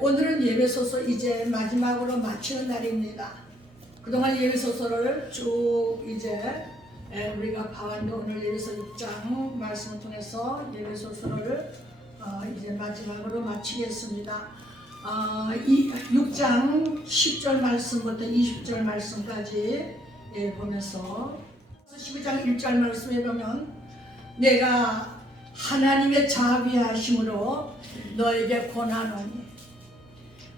오늘은 예배소서 이제 마지막으로 마치는 날입니다. 그동안 예배소서를 쭉 이제 우리가 봐왔는데 오늘 예배소 6장 말씀을 통해서 예배소서를 이제 마지막으로 마치겠습니다. 이 6장 10절 말씀부터 20절 말씀까지 보면서 12장 1절 말씀에 보면 내가 하나님의 자비하심으로 너에게 권하노니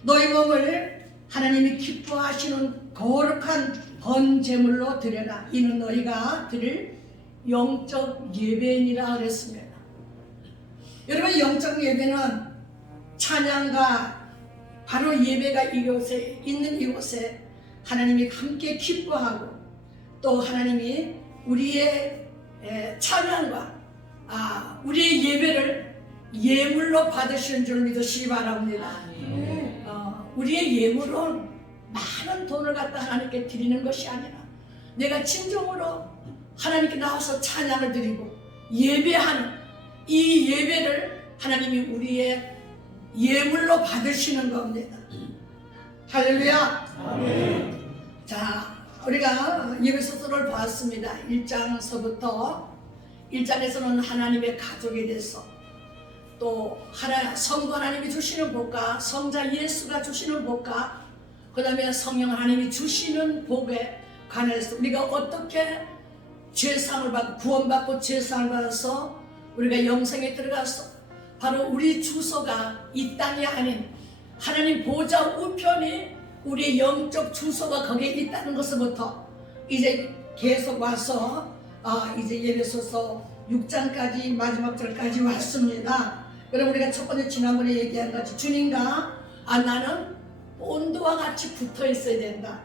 너희 몸을 하나님이 기뻐하시는 거룩한 번제물로 드려라. 이는 너희가 드릴 영적 예배니라 그랬습니다. 여러분, 영적 예배는 찬양과 바로 예배가 이곳에 있는 이곳에 하나님이 함께 기뻐하고 또 하나님이 우리의 찬양과 우리의 예배를 예물로 받으시는 줄 믿으시기 바랍니다. 우리의 예물은 많은 돈을 갖다 하나님께 드리는 것이 아니라 내가 진정으로 하나님께 나와서 찬양을 드리고 예배하는 이 예배를 하나님이 우리의 예물로 받으시는 겁니다. 할렐루야. 아멘. 자, 우리가 예배소서를 봤습니다. 1장서부터 1장에서는 하나님의 가족에 대해서 또 성부 하나님이 주시는 복과 성자 예수가 주시는 복과 그 다음에 성령 하나님이 주시는 복에 관해서 우리가 어떻게 죄상을 받고 구원받고 죄상을 받아서 우리가 영생에 들어가서 바로 우리 주소가 이 땅이 아닌 하나님 보좌 우편이 우리의 영적 주소가 거기에 있다는 것부터 이제 계속 와서 이제 예배소서 6장까지 마지막 절까지 왔습니다. 그럼 우리가 첫 번째 지난번에 얘기한 것이 주님과 나는 본드와 같이 붙어 있어야 된다.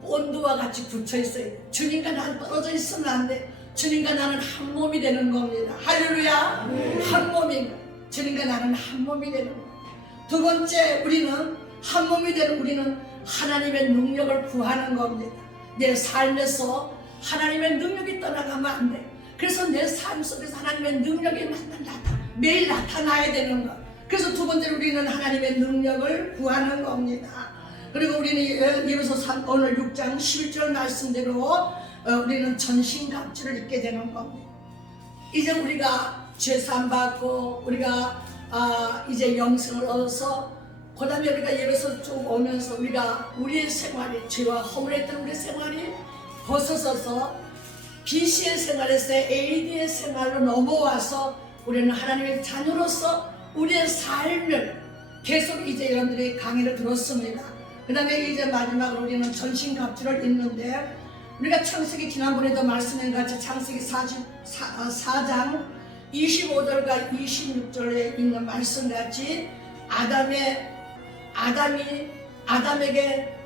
본드와 같이 붙어 있어야 돼. 주님과 나는 떨어져 있으면 안 돼. 주님과 나는 한 몸이 되는 겁니다. 할렐루야. 한 몸이 주님과 나는 한 몸이 되는 겁니다. 두 번째, 우리는 한 몸이 되는 우리는 하나님의 능력을 구하는 겁니다. 내 삶에서 하나님의 능력이 떠나가면 안 돼. 그래서 내 삶 속에서 하나님의 능력이 매일 나타나야 되는 것. 그래서 두 번째로 우리는 하나님의 능력을 구하는 겁니다. 그리고 우리는 예배소 오늘 6장 11절 말씀대로 우리는 전신갑주를 입게 되는 겁니다. 이제 우리가 죄사함 받고 우리가 이제 영생을 얻어서 그 다음에 우리가 예배소 쭉 오면서 우리가 우리의 생활이 죄와 허물했던 우리의 생활이 벗어서서 BC의 생활에서 AD의 생활로 넘어와서 우리는 하나님의 자녀로서 우리의 삶을 계속 이제 여러분들이 강의를 들었습니다. 그 다음에 이제 마지막으로 우리는 전신갑주를 입는데 우리가 창세기 지난번에도 말씀한 같이 창세기 4장 25절과 26절에 있는 말씀같이 아담에게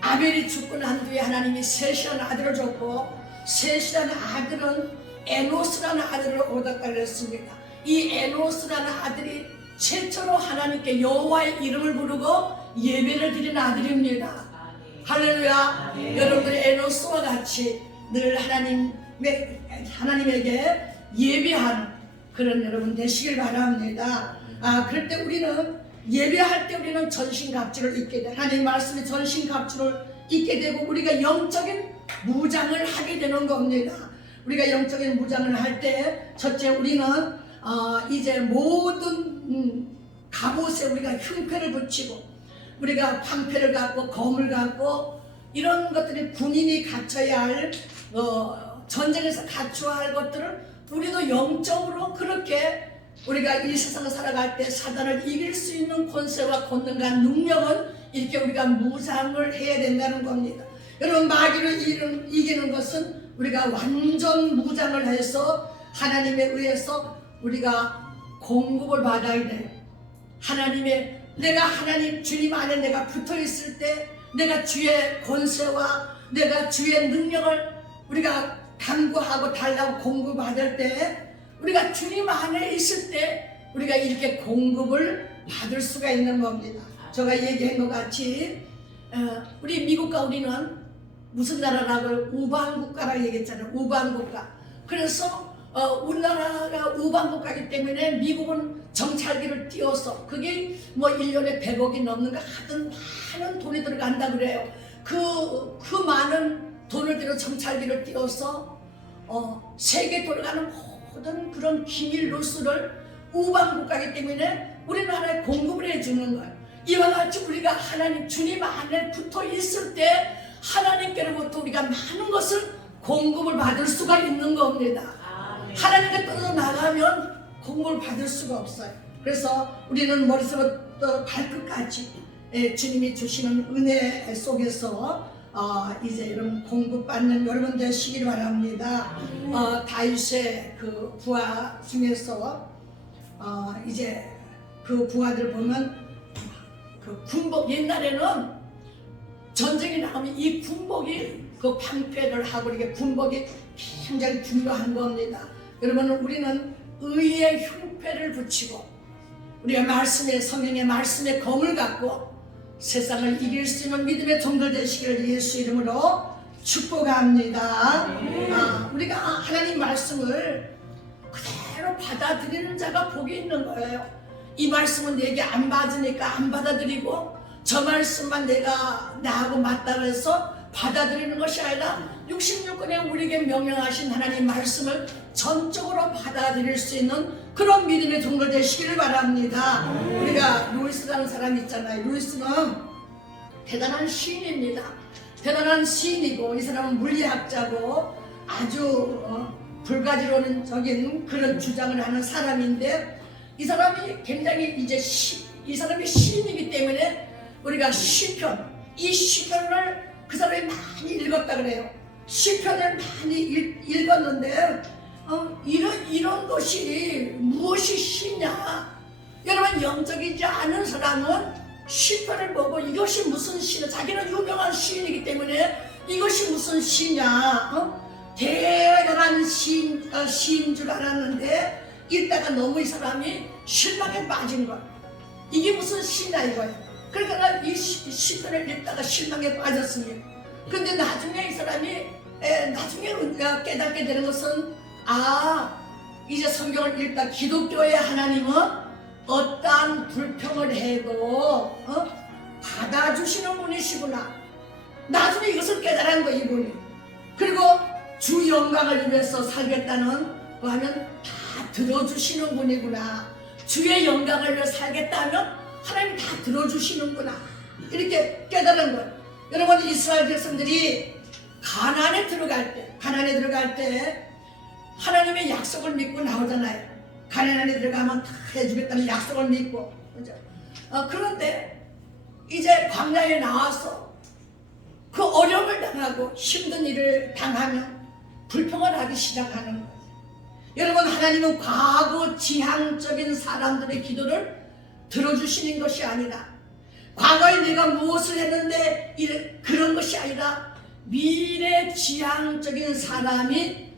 아벨이 죽고 난 뒤에 하나님이 셋이라는 아들을 줬고 셋이라는 아들은 에노스라는 아들을 얻었다 그랬습니다. 이 에노스라는 아들이 최초로 하나님께 여호와의 이름을 부르고 예배를 드리는 아들입니다. 할렐루야. 여러분들이 에노스와 같이 늘 하나님에게 예배하는 그런 여러분 되시길 바랍니다. 그럴 때 우리는 예배할 때 우리는 전신갑주를 입게 돼. 하나님 말씀에 전신갑주를 입게 되고 우리가 영적인 무장을 하게 되는 겁니다. 우리가 영적인 무장을 할 때 첫째 우리는 이제 모든 갑옷에 우리가 흉패를 붙이고 우리가 방패를 갖고 검을 갖고 이런 것들이 군인이 갖춰야 할 전쟁에서 갖춰야 할 것들을 우리도 영적으로 그렇게 우리가 이 세상을 살아갈 때 사단을 이길 수 있는 권세와 권능과 능력은 이렇게 우리가 무장을 해야 된다는 겁니다. 여러분, 마귀를 이기는 것은 우리가 완전 무장을 해서 하나님에 의해서 우리가 공급을 받아야 돼요. 내가 하나님 주님 안에 내가 붙어 있을 때 내가 주의 권세와 내가 주의 능력을 우리가 간구하고 달라고 공급받을 때 우리가 주님 안에 있을 때 우리가 이렇게 공급을 받을 수가 있는 겁니다. 제가 얘기한 것 같이 우리 미국과 우리는 무슨 나라라고 우방국가라고 얘기했잖아요. 우방국가. 그래서 우리나라가 우방국가이기 때문에 미국은 정찰기를 띄워서 그게 뭐 1년에 100억이 넘는가 하여튼 많은 돈이 들어간다 그래요. 그 많은 돈을 들여 정찰기를 띄워서 세계 돌아가는 모든 그런 기밀 뉴스를 우방국가이기 때문에 우리나라에 공급을 해주는 거예요. 이와 같이 우리가 하나님 주님 안에 붙어 있을 때 하나님께로부터 우리가 많은 것을 공급을 받을 수가 있는 겁니다. 하나님께 떨어져 나가면 공급을 받을 수가 없어요. 그래서 우리는 머리서부터 발끝까지 주님이 주시는 은혜 속에서 이제 여러분 공급받는 여러분 되시길 바랍니다. 다윗의 그 부하 중에서 이제 그 부하들 보면 그 군복, 옛날에는 전쟁이 나가면 이 군복이 그 방패를 하고 이게 군복이 굉장히 중요한 겁니다. 여러분, 우리는 의의 흉패를 붙이고 우리가 말씀의 성령의 말씀의 검을 갖고 세상을 이길 수 있는 믿음의 종들 되시기를 예수 이름으로 축복합니다. 우리가 하나님 말씀을 그대로 받아들이는 자가 복이 있는 거예요. 이 말씀은 내게 안 맞으니까 안 받아들이고 저 말씀만 내가 나하고 맞다고 해서 받아들이는 것이 아니라 66권에 우리에게 명령하신 하나님 말씀을 전적으로 받아들일 수 있는 그런 믿음의 종들 되시기를 바랍니다. 우리가 루이스라는 사람이 있잖아요. 루이스는 대단한 시인입니다. 대단한 시인이고 이 사람은 물리학자고 아주 불가지론적인 그런 주장을 하는 사람인데 이 사람이 굉장히 이제 이 사람이 시인이기 때문에 우리가 시편, 이 시편을 그 사람이 많이 읽었다 그래요. 시편을 많이 읽었는데 이런 것이 무엇이 시냐? 여러분, 영적이지 않은 사람은 시편을 보고 이것이 무슨 시냐? 자기는 유명한 시인이기 때문에 이것이 무슨 시냐? 대단한 시인 줄 알았는데 읽다가 너무 이 사람이 실망에 빠진 거야. 이게 무슨 시냐 이거야. 그러니까 이 시편을 읽다가 실망에 빠졌습니다. 근데 나중에 이 사람이 나중에 우리가 깨닫게 되는 것은 이제 성경을 읽다 기독교의 하나님은 어떠한 불평을 해도 받아주시는 분이시구나. 나중에 이것을 깨달은 거예요, 이분이. 그리고 주 영광을 위해서 살겠다는 거 하면 다 들어주시는 분이구나. 주의 영광을 위해 살겠다면 하나님 다 들어주시는구나. 이렇게 깨달은 거예요. 여러분, 이스라엘 백성들이 가나안에 들어갈 때 하나님의 약속을 믿고 나오잖아요. 가나안에 들어가면 다 해주겠다는 약속을 믿고, 그죠? 그런데 이제 광야에 나와서 그 어려움을 당하고 힘든 일을 당하면 불평을 하기 시작하는 거예요. 여러분, 하나님은 과거 지향적인 사람들의 기도를 들어주시는 것이 아니라 과거에 내가 무엇을 했는데 그런 것이 아니라 미래 지향적인 사람이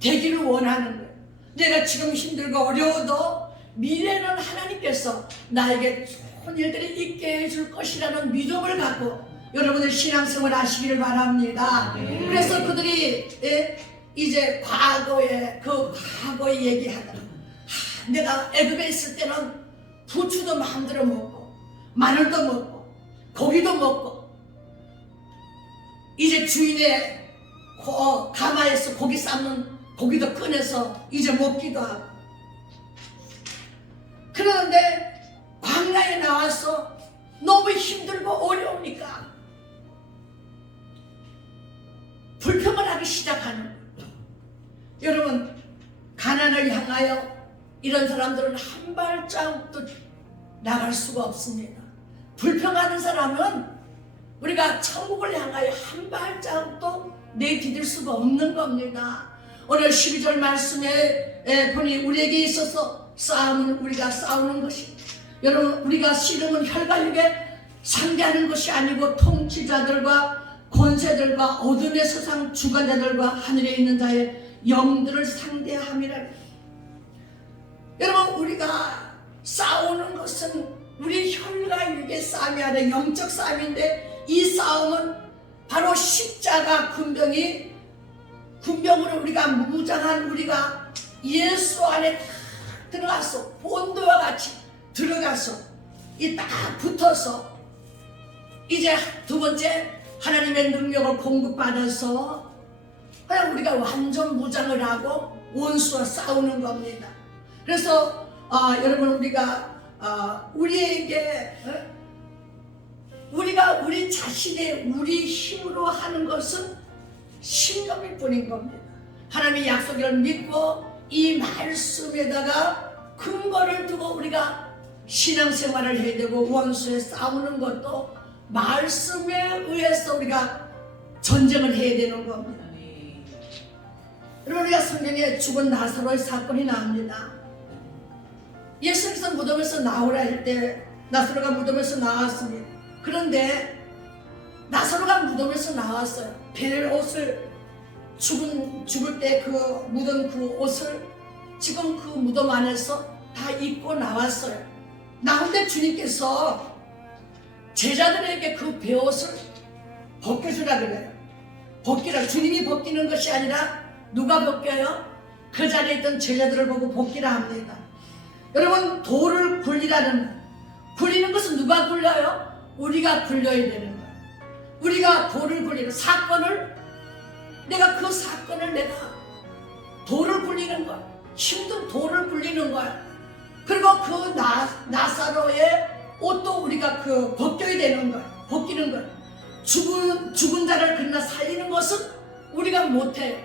되기를 원하는 거예요. 내가 지금 힘들고 어려워도 미래는 하나님께서 나에게 좋은 일들이 있게 해줄 것이라는 믿음을 갖고 여러분의 신앙생활을 하시기를 바랍니다. 그래서 그들이 이제 과거에 얘기하더라. 내가 애굽에 있을 때는 부추도 마음대로 먹고 마늘도 먹고 고기도 먹고 이제 주인의 가마에서 고기 삶는 고기도 꺼내서 이제 먹기도 하고 그러는데 광야에 나와서 너무 힘들고 어려우니까 불평을 하기 시작하는 거예요. 여러분, 가난을 향하여 이런 사람들은 한 발자국도 나갈 수가 없습니다. 불평하는 사람은 우리가 천국을 향하여 한 발자국도 내디딜 수가 없는 겁니다. 오늘 12절 말씀에 보니 우리에게 있어서 싸움은 우리가 싸우는 것이 여러분, 우리가 씨름은 혈관육에 상대하는 것이 아니고 통치자들과 권세들과 어둠의 세상 주관자들과 하늘에 있는 자의 영들을 상대함이라. 여러분, 우리가 싸우는 것은 우리 혈과 육의 싸움이 아니라 영적 싸움인데 이 싸움은 바로 십자가 군병이 군병으로 우리가 무장한 우리가 예수 안에 딱 들어가서 본도와 같이 들어가서 이 딱 붙어서 이제 두 번째 하나님의 능력을 공급받아서 그냥 우리가 완전 무장을 하고 원수와 싸우는 겁니다. 그래서 여러분 우리가 우리에게 우리가 우리 자신의 우리 힘으로 하는 것은 신념일 뿐인 겁니다. 하나님의 약속을 믿고 이 말씀에다가 근거를 두고 우리가 신앙생활을 해야 되고 원수에 싸우는 것도 말씀에 의해서 우리가 전쟁을 해야 되는 겁니다. 여러분 우리가 성경에 죽은 나사로의 사건이 나옵니다. 예수님께서 무덤에서 나오라 할 때 나사로가 무덤에서 나왔습니다. 그런데 나사로가 무덤에서 나왔어요. 벨 옷을 죽을 때 그 묻은 그 옷을 지금 그 무덤 안에서 다 입고 나왔어요. 나온데 주님께서 제자들에게 그 베옷을 벗겨주라 그래요. 벗기라. 주님이 벗기는 것이 아니라 누가 벗겨요? 그 자리에 있던 제자들을 보고 벗기라 합니다. 여러분 돌을 굴리는 것은 누가 굴려요? 우리가 굴려야 되는 거예요. 우리가 돌을 굴리는 내가 돌을 굴리는 거야. 힘든 돌을 굴리는 거야. 그리고 그 나사로의 옷도 우리가 벗겨야 되는 거야. 벗기는 거야. 죽은 자를 그러나 살리는 것은 우리가 못해요.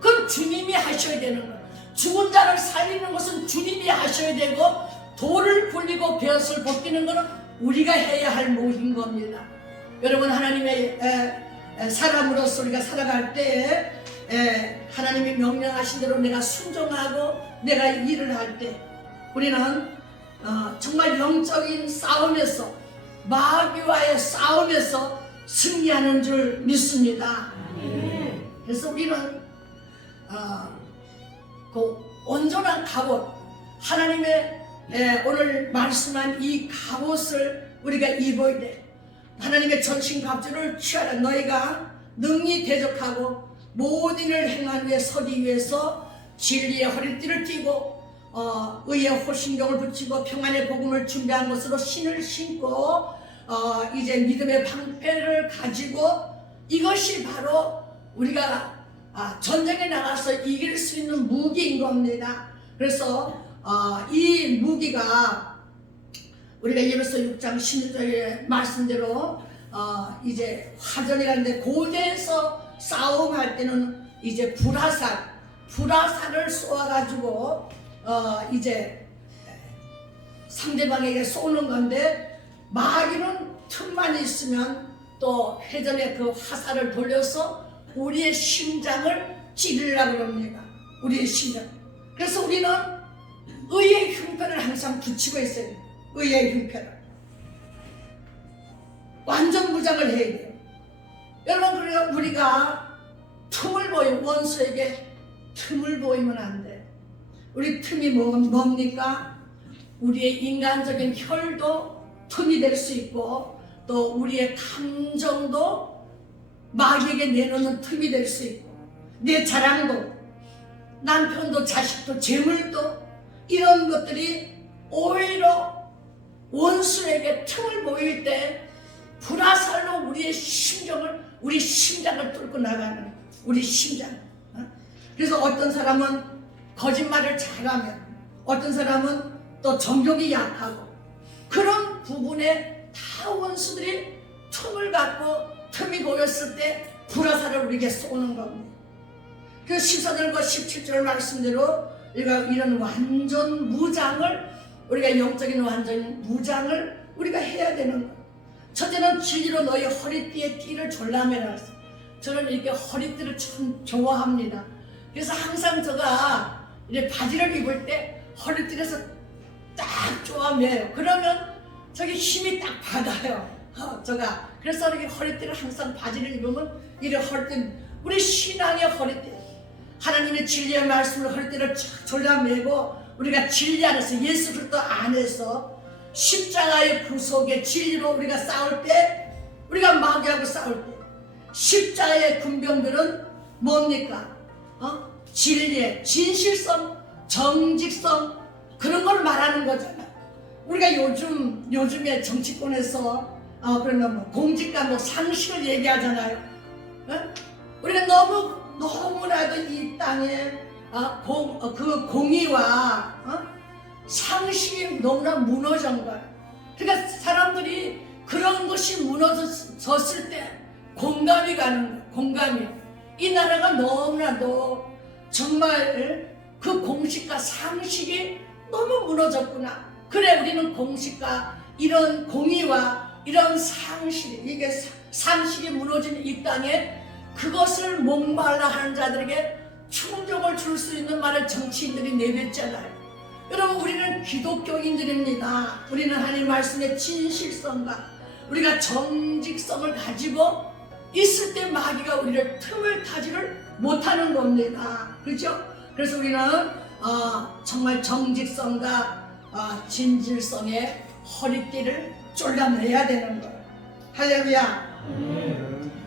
그건 주님이 하셔야 되는 거야. 죽은 자를 살리는 것은 주님이 하셔야 되고 돌을 굴리고 벼슬 벗기는 것은 우리가 해야 할 모인 겁니다. 여러분 하나님의 사람으로서 우리가 살아갈 때에 하나님이 명령하신 대로 내가 순종하고 내가 일을 할 때 우리는 정말 영적인 싸움에서 마귀와의 싸움에서 승리하는 줄 믿습니다. 그래서 우리는 그 온전한 갑옷 하나님의 오늘 말씀한 이 갑옷을 우리가 입어야 돼. 하나님의 전신갑주를 취하라. 너희가 능히 대적하고 모든 일을 행한 후에 서기 위해서 진리의 허리띠를 띠고 의의 호신경을 붙이고 평안의 복음을 준비한 것으로 신을 신고 이제 믿음의 방패를 가지고 이것이 바로 우리가 전쟁에 나가서 이길 수 있는 무기인 겁니다. 그래서 이 무기가 우리가 예배서 6장 16절의 말씀대로 이제 화전이라는데 고대에서 싸움할 때는 이제 불화살을 쏘아가지고 이제 상대방에게 쏘는 건데 마귀는 틈만 있으면 또 회전에 그 화살을 돌려서 우리의 심장을 찌르려고 합니다. 우리의 심장. 그래서 우리는 의의 흉패를 항상 붙이고 있어요. 의의 흉패를. 완전 무장을 해야 돼요. 여러분 그래서 우리가 틈을 보이면 원수에게 틈을 보이면 안 돼. 우리 틈이 뭡니까? 우리의 인간적인 혈도 틈이 될 수 있고 또 우리의 감정도 마귀에게 내놓는 틈이 될 수 있고 내 자랑도 남편도 자식도 재물도 이런 것들이 오히려 원수에게 틈을 보일 때 불화살로 우리 심장을 뚫고 나가는 우리 심장. 그래서 어떤 사람은 거짓말을 잘하면 어떤 사람은 또 정욕이 약하고 그런 부분에 다 원수들이 틈을 갖고 틈이 보였을 때 불화살을 우리에게 쏘는 겁니다. 그 14절과 17절 말씀대로 이런 완전 무장을 우리가 영적인 완전 무장을 우리가 해야 되는 거예요. 첫째는 진리로 너희 허리띠에 띠를 졸라매라. 저는 이렇게 허리띠를 참 좋아합니다. 그래서 항상 제가 이제 바지를 입을 때 허리띠에서 딱 쪼아매요. 그러면 저기 힘이 딱 받아요. 그래서 이렇게 허리띠를 항상 바지를 입으면 이래 허리띠 우리 신앙의 허리띠 하나님의 진리의 말씀으로 허리띠를 쫙 졸라매고 우리가 진리 안에서 예수 그리스도 안에서 십자가의 구속의 진리로 우리가 싸울 때 우리가 마귀하고 싸울 때 십자가의 군병들은 뭡니까? 진리의 진실성, 정직성 그런 걸 말하는 거잖아요. 우리가 요즘에 정치권에서 그러면 뭐 공직과 뭐 상식을 얘기하잖아요. 우리가 너무나도 이 땅에 그 공의와 상식이 너무나 무너진 거예요. 그러니까 사람들이 그런 것이 무너졌을 때 공감이 가는 거예요. 공감이. 이 나라가 너무나도 정말 그 공식과 상식이 너무 무너졌구나. 그래, 우리는 공식과 이런 공의와 이런 이게 상식이 무너진 이 땅에 그것을 목말라 하는 자들에게 충족을 줄 수 있는 말을 정치인들이 내뱉잖아요. 여러분, 우리는 기독교인들입니다. 우리는 하나님 말씀의 진실성과 우리가 정직성을 가지고 있을 때 마귀가 우리를 틈을 타지를 못하는 겁니다. 그렇죠? 그래서 우리는 정말 정직성과 진실성의 허리띠를 졸라매야 되는 거예요. 할렐루야.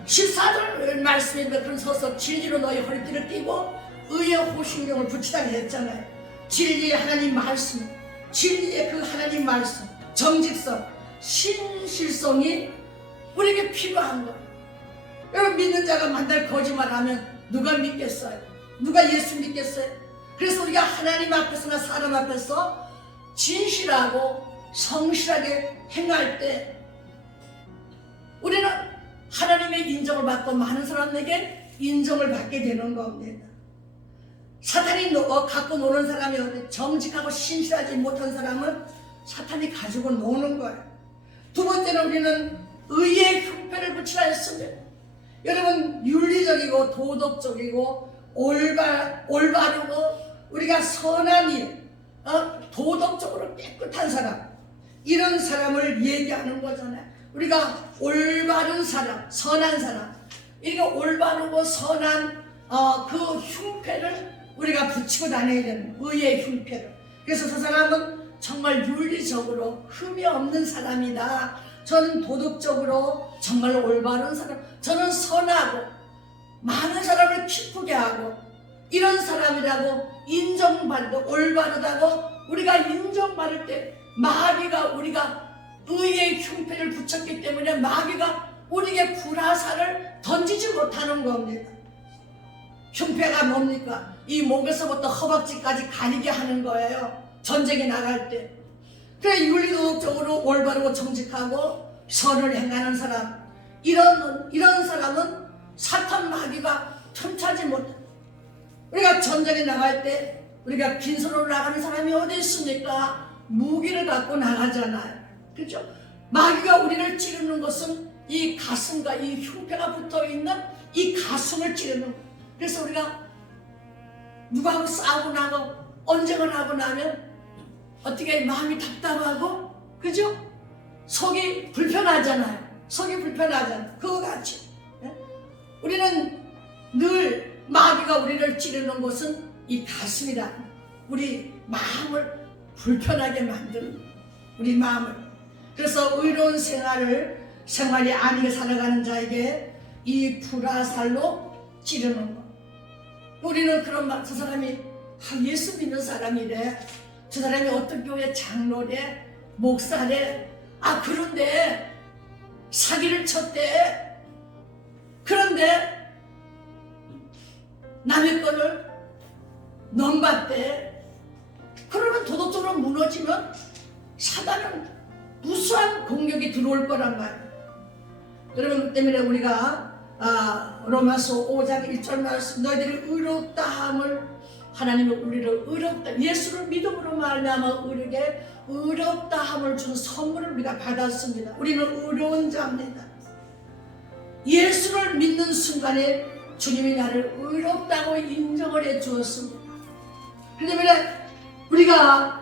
14절 말씀인데 그런 서서 진리로 너희 허리띠를 띠고 의의 호신경을 붙이다 했잖아요. 진리의 하나님 말씀, 진리의 그 하나님 말씀, 정직성, 신실성이 우리에게 필요한 거예요. 여러분, 믿는 자가 만날 거짓말하면 누가 믿겠어요? 누가 예수 믿겠어요? 그래서 우리가 하나님 앞에서나 사람 앞에서 진실하고 성실하게 행할 때 우리는 하나님의 인정을 받고 많은 사람에게 인정을 받게 되는 겁니다. 사탄이 갖고 노는 사람이 정직하고 신실하지 못한 사람은 사탄이 가지고 노는 거예요. 두 번째는 우리는 의의 흉패를 붙이라 했습니다. 여러분, 윤리적이고 도덕적이고 올바르고 우리가 선한 일, 도덕적으로 깨끗한 사람, 이런 사람을 얘기하는 거잖아요. 우리가 올바른 사람, 선한 사람, 이게 올바르고 선한 그 흉패를 우리가 붙이고 다녀야 되는 의의 흉패를. 그래서 그 사람은 정말 윤리적으로 흠이 없는 사람이다. 저는 도덕적으로 정말 올바른 사람, 저는 선하고 많은 사람을 기쁘게 하고 이런 사람이라고 인정받고 올바르다고 우리가 인정받을 때 마귀가 우리가 의의 흉패를 붙였기 때문에 마귀가 우리에게 불화살을 던지지 못하는 겁니다. 흉패가 뭡니까? 이 목에서부터 허벅지까지 가리게 하는 거예요. 전쟁에 나갈 때. 그래, 윤리도덕적으로 올바르고 정직하고 선을 행하는 사람, 이런 사람은 사탄 마귀가 틈타지 못해. 우리가 전쟁에 나갈 때 우리가 빈손으로 나가는 사람이 어디 있습니까? 무기를 갖고 나가잖아요. 그렇죠? 마귀가 우리를 찌르는 것은 이 가슴과 이 흉패가 붙어있는 이 가슴을 찌르는 거예요. 그래서 우리가 누구하고 싸우고 나고 언쟁을 하고 나면 어떻게 마음이 답답하고, 그죠? 속이 불편하잖아요. 속이 불편하잖아요. 그거 같이 우리는 늘 마귀가 우리를 찌르는 것은 이 가슴이다. 우리 마음을 불편하게 만드는 우리 마음을. 그래서 의로운 생활이 아니게 살아가는 자에게 이 불화살로 찌르는 것. 우리는 저 사람이 예수 믿는 사람이래. 저 사람이 어떤 교회 장로래, 목사래. 그런데 사기를 쳤대. 그런데 남의 거를 넘봤대. 그러면 도덕적으로 무너지면 사단은 무수한 공격이 들어올 거란 말이에요. 여러분, 그 때문에 우리가 로마서 5장 1절 말씀, 너희들이 의롭다 함을, 하나님은 우리를 의롭다, 예수를 믿음으로 말미암아 우리에게 의롭다 함을 준 선물을 우리가 받았습니다. 우리는 의로운 자입니다. 예수를 믿는 순간에 주님이 나를 의롭다고 인정을 해 주었습니다. 그러면 우리가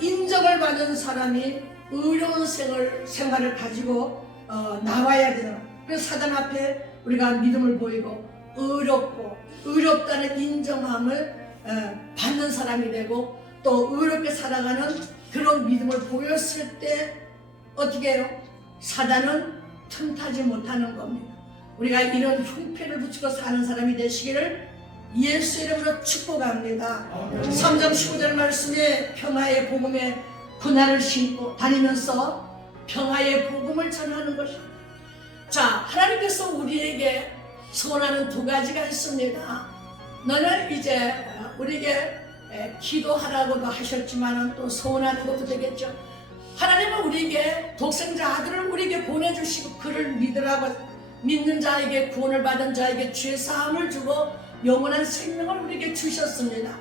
인정을 받은 사람이 의로운 생활을 가지고 나와야 돼요. 그래서 사단 앞에 우리가 믿음을 보이고 의롭다는 인정함을 받는 사람이 되고 또 의롭게 살아가는 그런 믿음을 보였을 때 어떻게 해요? 사단은 틈타지 못하는 겁니다. 우리가 이런 흉패를 붙이고 사는 사람이 되시기를 예수 이름으로 축복합니다. 3장 15절 말씀에 평화의 복음에 군화를 신고 다니면서 평화의 복음을 전하는 것입니다. 자, 하나님께서 우리에게 소원하는 두 가지가 있습니다. 너는 이제 우리에게 기도하라고도 하셨지만 또 소원하는 것도 되겠죠. 하나님은 우리에게 독생자 아들을 우리에게 보내주시고 그를 믿으라고, 믿는 자에게 구원을 받은 자에게 죄사함을 주고 영원한 생명을 우리에게 주셨습니다.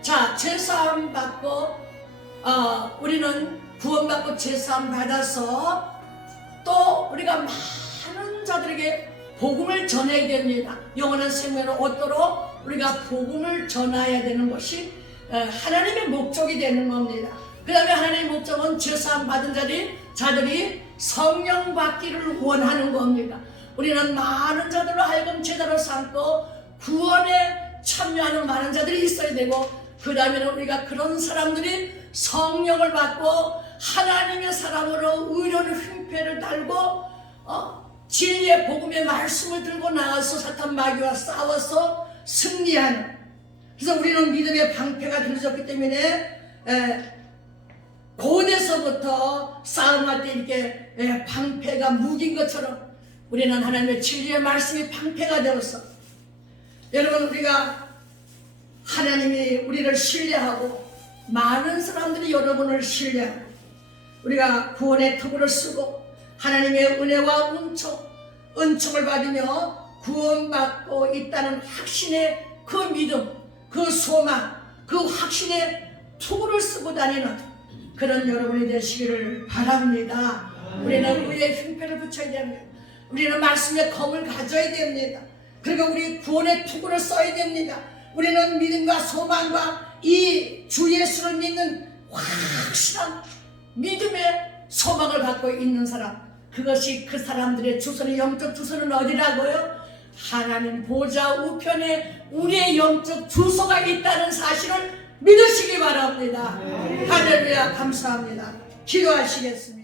자, 죄사함 받고 우리는 구원받고 죄사함 받아서 또 우리가 많은 자들에게 복음을 전해야 됩니다. 영원한 생명을 얻도록 우리가 복음을 전해야 되는 것이 하나님의 목적이 되는 겁니다. 그 다음에 하나님의 목적은 죄사함 받은 자들이 성령 받기를 원하는 겁니다. 우리는 많은 자들로 하여금 제자로 삼고 구원에 참여하는 많은 자들이 있어야 되고, 그 다음에는 우리가 그런 사람들이 성령을 받고 하나님의 사람으로 의로운 흉패를 달고 진리의 복음의 말씀을 들고 나가서 사탄 마귀와 싸워서 승리하는, 그래서 우리는 믿음의 방패가 들어졌기 때문에 고대서부터 싸움할 때 이렇게 방패가 무기인 것처럼 우리는 하나님의 진리의 말씀이 방패가 되어서, 여러분, 우리가 하나님이 우리를 신뢰하고 많은 사람들이 여러분을 신뢰하고 우리가 구원의 투구를 쓰고 하나님의 은혜와 은총을 받으며 구원받고 있다는 확신의 그 믿음, 그 소망, 그 확신의 투구를 쓰고 다니는 그런 여러분이 되시기를 바랍니다. 우리는 의의 흉패를 붙여야 됩니다. 우리는 말씀의 검을 가져야 됩니다. 그리고 우리 구원의 투구를 써야 됩니다. 우리는 믿음과 소망과 이 주 예수를 믿는 확실한 믿음의 소망을 갖고 있는 사람, 그것이 그 사람들의 주소는, 영적 주소는 어디라고요? 하나님 보좌 우편에 우리의 영적 주소가 있다는 사실을 믿으시기 바랍니다. 할렐루야, 감사합니다. 기도하시겠습니다.